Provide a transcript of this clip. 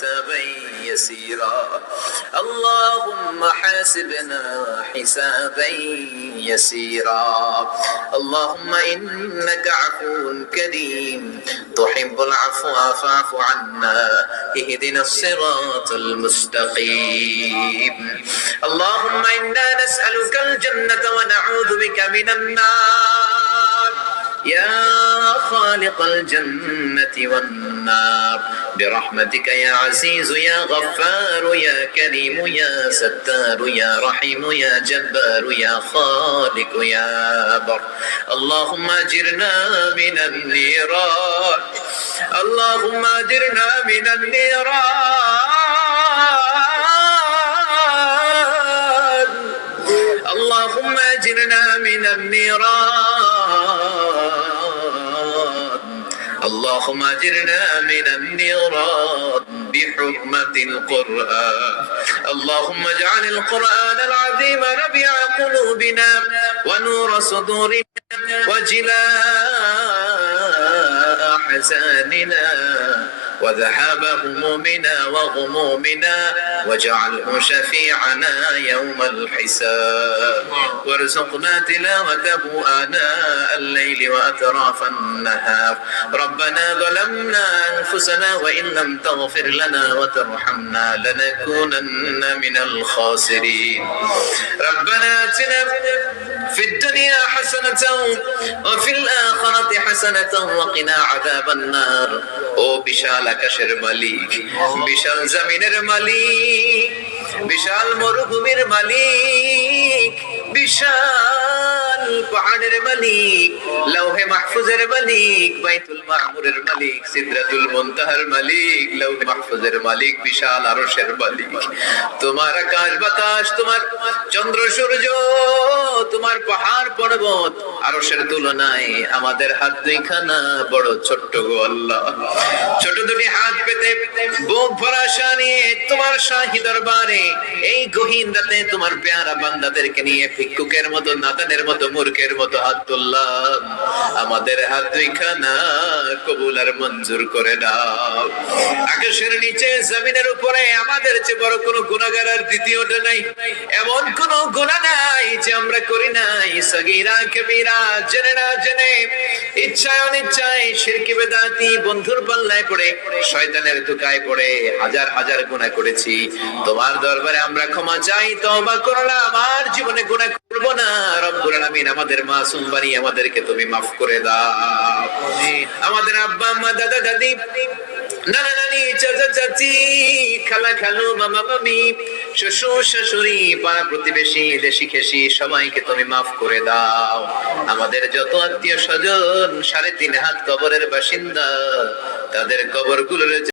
حسابا يسيرا اللهم حاسبنا حسابا يسيرا اللهم إنك عفو كريم تحب العفو فاعف عنا اهدنا الصراط المستقيم اللهم إنا نسألك الجنة ونعوذ بك من النار يا خالق الجنة والنار برحمتك يا عزيز يا غفار يا كريم يا ستار يا رحيم يا جبار يا خالق يا بر اللهم أجرنا من النيران اللهم أجرنا من النيران اللهم أجرنا من النيران اللهم أجرنا من النيران بحرمة القرآن اللهم اجعل القرآن العظيم ربيع قلوبنا ونور صدورنا وجلاء أحزاننا وذهاب همومنا وغمومنا واجعله شفيعنا يوم الحساب وارزقنا تلاوته آناء الليل وأطراف النهار ربنا ظلمنا أنفسنا وإن لم تغفر لنا وترحمنا لنكونن من الخاسرين ربنا آتنا في الدنيا حسنة وفي الآخرة حسنة وقنا عذاب النار ও বিশাল আকাশের মালিক বিশাল জমিনের মালিক বিশাল মরুভূমির মালিক বিশাল পাহাড়ের মালিক লৌহে মাহফুজের মালিক বাইতুল মামুরের মালিক সিদরাতুল মুনতাহার মালিক লৌহে মাহফুজের মালিক বিশাল আরশের মালিক তোমার আকাশ বাতাস তোমার চন্দ্র সূর্য তোমার পাহাড় পর্বত আরশের তুলনায় আমাদের হাত দুইখানা বড় ছোট্ট গো আল্লাহ ছোট দুটি হাত পেতে বুক ভরা আশা নিয়ে তোমার শাহী দরবারে এই গহীন রাতে তোমার পেয়ারা বান্দাদেরকে নিয়ে ভিক্ষুকের মতো নাদানের মতো মূর্খের মতো হাত তুললাম আমাদের হাত দুইখানা কবুল আর মঞ্জুর করে দাও আকাশের নিচে জমিনের উপরে আমাদের চেয়ে বড় কোনো গুনাহগার আর দ্বিতীয়টা নাই এমন কোনো গুনাহ নাই যে আমরা করি নাই সগীরা কবিরা জেনে না জেনে ইচ্ছায় অনিচ্ছায় শিরকি বেদাতি বন্ধুর পাল্লায় পড়ে শয়তানের ধোঁকায় পড়ে হাজার হাজার গুনাহ করেছি তোমার দরবারে আমরা ক্ষমা চাই তওবা করলাম আর জীবনে গুনাহ করব না রব্বুল আলামিন আমাদের মাসুম বানিয়ে আমাদেরকে তুমি maaf করে দাও আমাদের আব্বা আম্মা দাদা দাদি নানা নানি চাচা চাচি খালা খালু মামা মামি শ্বশুর শাশুড়ি পাড়া প্রতিবেশী দেশি খেশি সবাইকে তুমি maaf করে দাও আমাদের যত আত্মীয় স্বজন 3.5 হাত কবরের বাসিন্দা তাদের কবরগুলোর